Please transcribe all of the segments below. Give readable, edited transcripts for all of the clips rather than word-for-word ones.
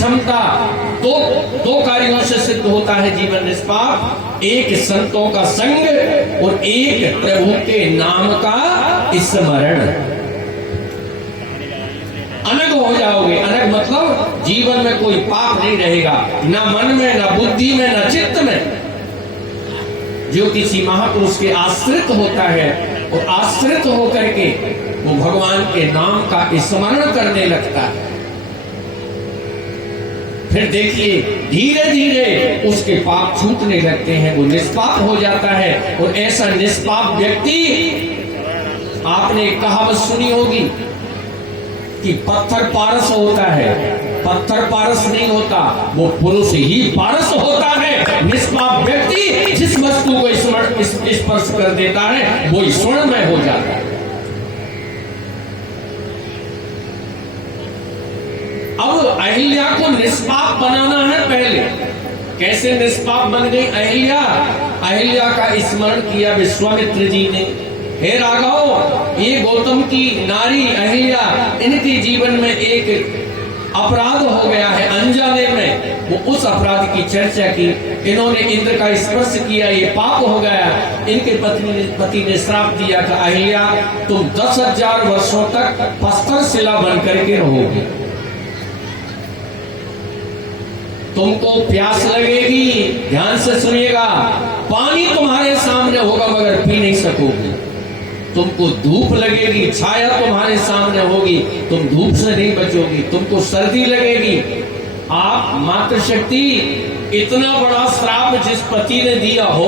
क्षमता दो कार्यों से सिद्ध होता है जीवन निष्पाप। एक संतों का संग और एक प्रभु के नाम का स्मरण। अनग हो जाओगे। अनग मतलब जीवन में कोई पाप नहीं रहेगा, ना मन में, ना बुद्धि में, ना चित्त में। जो किसी महापुरुष के आश्रित होता है और आश्रित होकर के वो भगवान के नाम का स्मरण करने लगता है, फिर देखिए धीरे धीरे उसके पाप छूटने लगते हैं, वो निष्पाप हो जाता है। और ऐसा निष्पाप व्यक्ति, आपने एक कहावत सुनी होगी कि पत्थर पारस होता है। पत्थर पारस नहीं होता, वो पुरुष ही पारस होता है। निष्पाप व्यक्ति जिस वस्तु को स्पर्श कर देता है वो स्वर्णमय हो जाता है। अब अहिल्या को निष्पाप बनाना है। पहले कैसे निष्पाप बन गई अहिल्या? अहिल्या का स्मरण किया विश्वामित्र जी ने। हे राघव, ये गौतम की नारी अहिल्या, इनके जीवन में एक अपराध हो गया है अनजाने में। वो उस अपराध की चर्चा की। इन्होंने इंद्र का स्पर्श किया, ये पाप हो गया। इनके पति ने श्राप दिया था, अहिल्या तुम 10,000 वर्षों तक पत्थर शिला बन करके रहोगे। तुमको प्यास लगेगी, ध्यान से सुनिएगा, पानी तुम्हारे सामने होगा मगर पी नहीं सकोगे। तुमको धूप लगेगी, छाया तुम्हारे सामने होगी, तुम धूप से नहीं बचोगी। तुमको सर्दी लगेगी। आप मातृशक्ति, इतना बड़ा श्राप जिस पति ने दिया हो,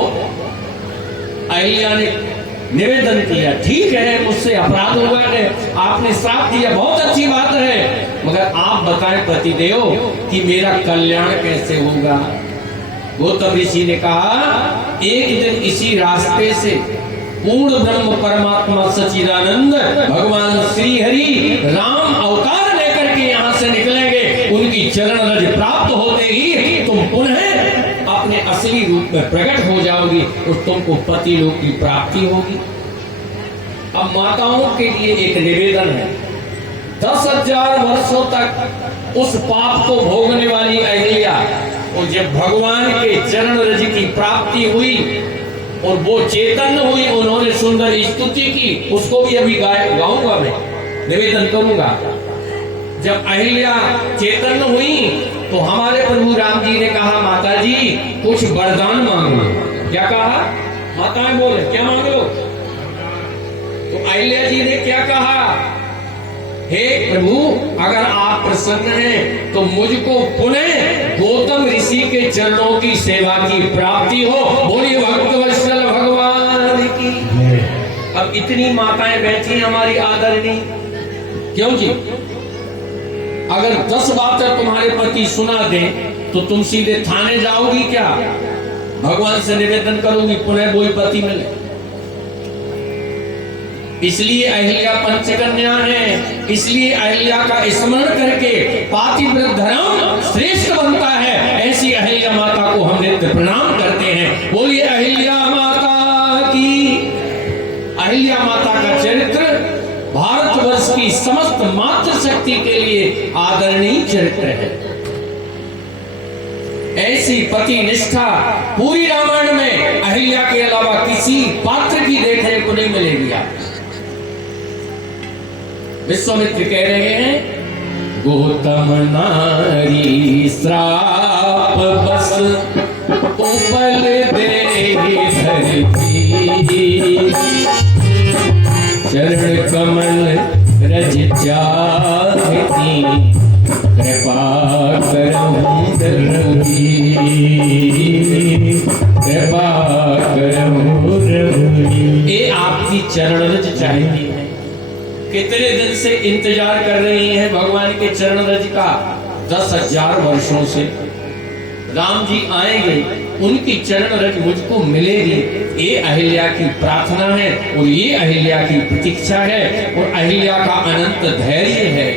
अहिल्या ने निवेदन किया, ठीक है मुझसे अपराध हुआ है, आपने श्राप दिया, बहुत अच्छी बात है, मगर आप बताएं पतिदेव कि मेरा कल्याण कैसे होगा। गौतम ऋषि ने कहा, एक दिन इसी रास्ते से पूर्ण ब्रह्म परमात्मा सच्चिदानंद भगवान श्री हरि राम अवतार लेकर के यहाँ से निकलेंगे। उनकी चरण रज प्राप्त होते ही तुम पुनः अपने असली रूप में प्रकट हो जाओगी और तुमको पति लोक की प्राप्ति होगी। अब माताओं के लिए एक निवेदन है, 10,000 वर्षों तक उस पाप को भोगने वाली अहिल्या, और जब भगवान के चरण रज की प्राप्ति हुई और वो चेतन हुई, उन्होंने सुंदर स्तुति की, उसको भी अभी गाऊंगा, मैं निवेदन करूंगा। जब अहिल्या चेतन हुई तो हमारे प्रभु राम जी ने कहा, माता जी कुछ वरदान मांगो। क्या कहा? माताएं बोले क्या मांगो? तो अहिल्या जी ने क्या कहा? हे प्रभु, अगर आप प्रसन्न हैं तो मुझको पुनः गौतम ऋषि के चरणों की सेवा की प्राप्ति हो। बोलिए भक्तवत्सल भगवान की। अब इतनी माताएं बैठी हमारी आदरणीय, क्यों जी? अगर 10 बातें तुम्हारे पति सुना दें तो तुम सीधे थाने जाओगी क्या? भगवान से निवेदन करोगी पुनः वही पति मिले। इसलिए अहिल्या पंचकन्या है, इसलिए अहिल्या का स्मरण करके पातिव्रत धर्म श्रेष्ठ बनता है। ऐसी अहिल्या माता को हम नित्य प्रणाम करते हैं। बोलिए अहिल्या माता की। अहिल्या माता का चरित्र भारतवर्ष की समस्त मातृशक्ति के लिए आदरणीय चरित्र है। ऐसी पति निष्ठा पूरी रामायण में अहिल्या के अलावा किसी पात्र की देखने को नहीं मिलेगी। विश्वामित्र कह रहे हैं, गौतम नारी श्राप बस उपल दे धरती, चरण कमल रज चाहती, कृपा करहूं रघुवीर, कृपा करहूं रघुवीर। ये आपकी चरण रज चाहती है। कितने दिन से इंतजार कर रही हैं भगवान के चरण रज का? 10,000 वर्षों से। राम जी आएंगे, उनकी चरण रज मुझको मिलेगी, ये अहिल्या की प्रार्थना है और ये अहिल्या की प्रतीक्षा है और अहिल्या का अनंत धैर्य है।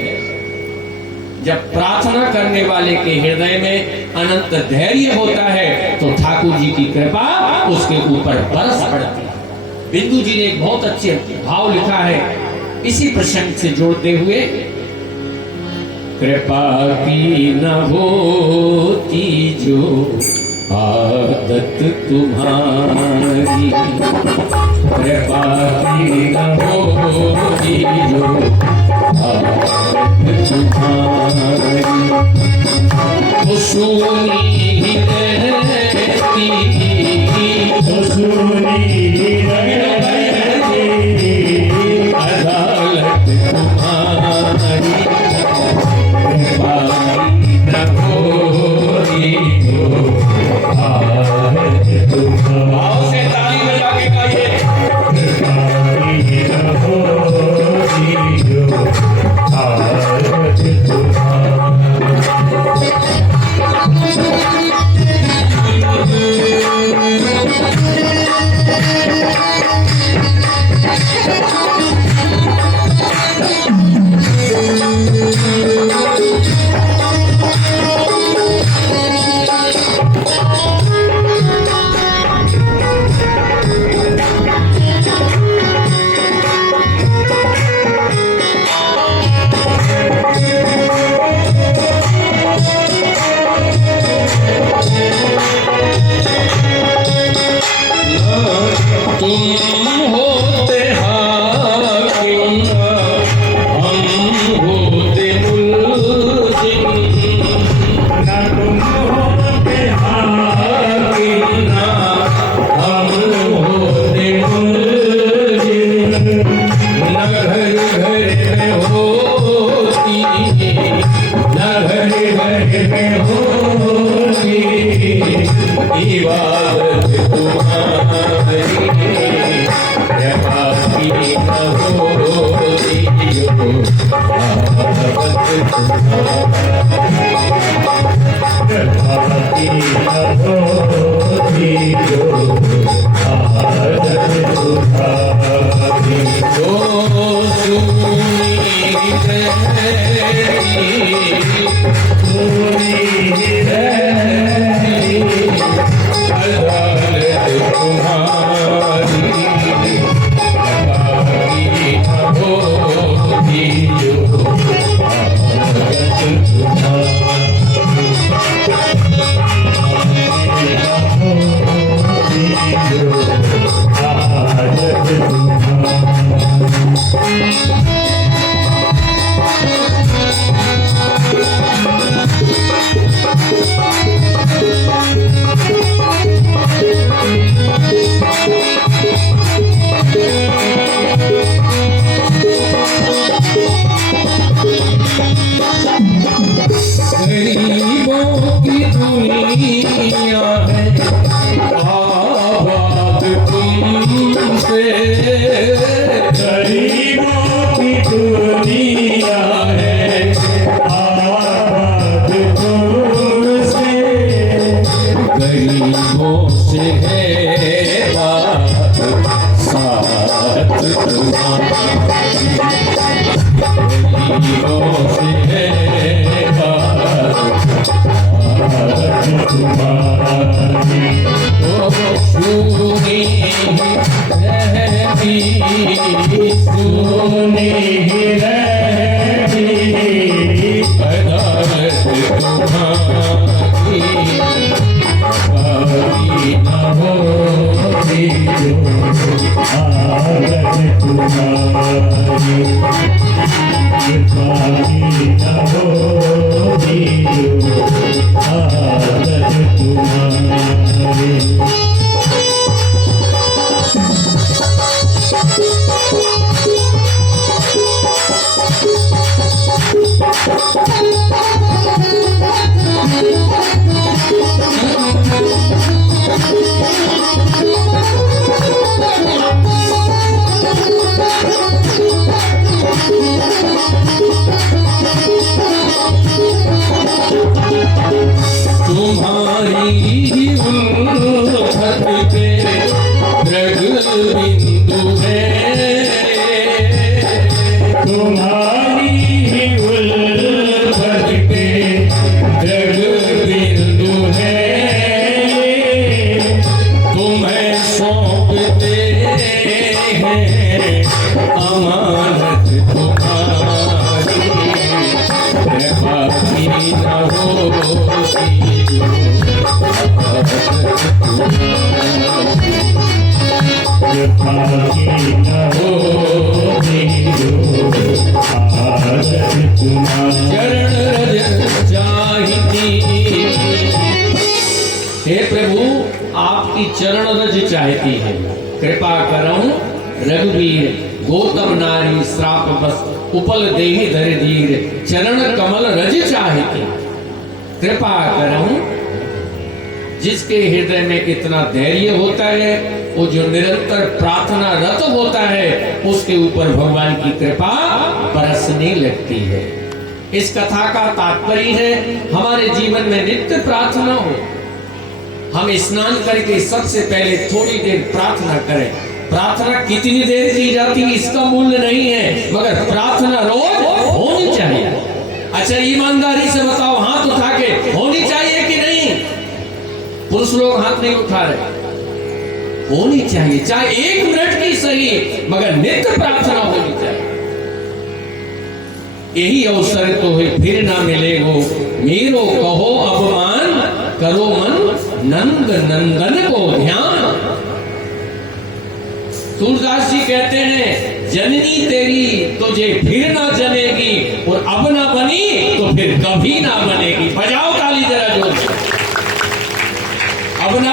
जब प्रार्थना करने वाले के हृदय में अनंत धैर्य होता है तो ठाकुर जी की कृपा उसके ऊपर बरस पड़ती है। बिंदु जी ने एक बहुत अच्छे भाव लिखा है, इसी प्रसंग से जोड़ते हुए, कृपा की न होती जो आदत तुम्हारी, कृपा की न होती जो आदत तुम्हारी, तो सुनी ही रहती, तो सुनी ही रहती अदालत तुम्हारी, कृपा की न होती जो आदत तुम्हारी। भाव से ताली बजा के गाइए। कृपा की न होती जो आदत तुम्हारी। तुम होते हाकिम, हम होते मुल्जिम, ना तुम होते हाकिम, ना हम होते मुल्जिम, न घर घर में होती, न घर घर में होती इबादत तुम्हारी, कृपा की न होती जो आदत तुम्हारी, कृपा की न होती जो आदत तुम्हारी, जो सुनी गरीबों की दुनिया है आबाद तुमसे, गरीबों की दुनिया है आबाद तुमसे, गरीबों से है बात साथ तुम्हारी, गरीबों से है बात तुम्हारी, ओ सुनी रहती, सुनी रहती अदालत तुम्हारी, न होती जो आदत तुम्हारी, कृपा की न होती जो आदत तुम्हारी। तुम्हारी आपकी चरण रज चाहती है। कृपा करऊं रघुवीर, गौतम नारी श्राप बस उपल देहि धर धीर, चरण कमल रज चाहती। कृपा करऊं, जिसके हृदय में इतना धैर्य होता है, वो जो निरंतर प्रार्थना रत होता है, उसके ऊपर भगवान की कृपा बरसने लगती है। इस कथा का तात्पर्य है हमारे जीवन में नित्य प्रार्थना हो। हम स्नान करके सबसे पहले थोड़ी देर प्रार्थना करें। प्रार्थना कितनी देर की जाती है इसका मूल्य नहीं है, मगर प्रार्थना रोज होनी चाहिए। अच्छा, ईमानदारी से बताओ, हाथ उठा के होनी चाहिए कि नहीं? पुरुष लोग हाथ नहीं उठा रहे। होनी चाहिए, चाहे 1 मिनट की सही, मगर नित्य प्रार्थना होनी चाहिए। यही अवसर तो है, फिर ना मिले हो मेरो कहो अपमान, करो मन नंद नंदन को ध्यान। सूरदास जी कहते हैं, जननी तेरी तुझे फिर ना जनेगी, और अब ना बनी तो फिर कभी ना बनेगी। बजाओ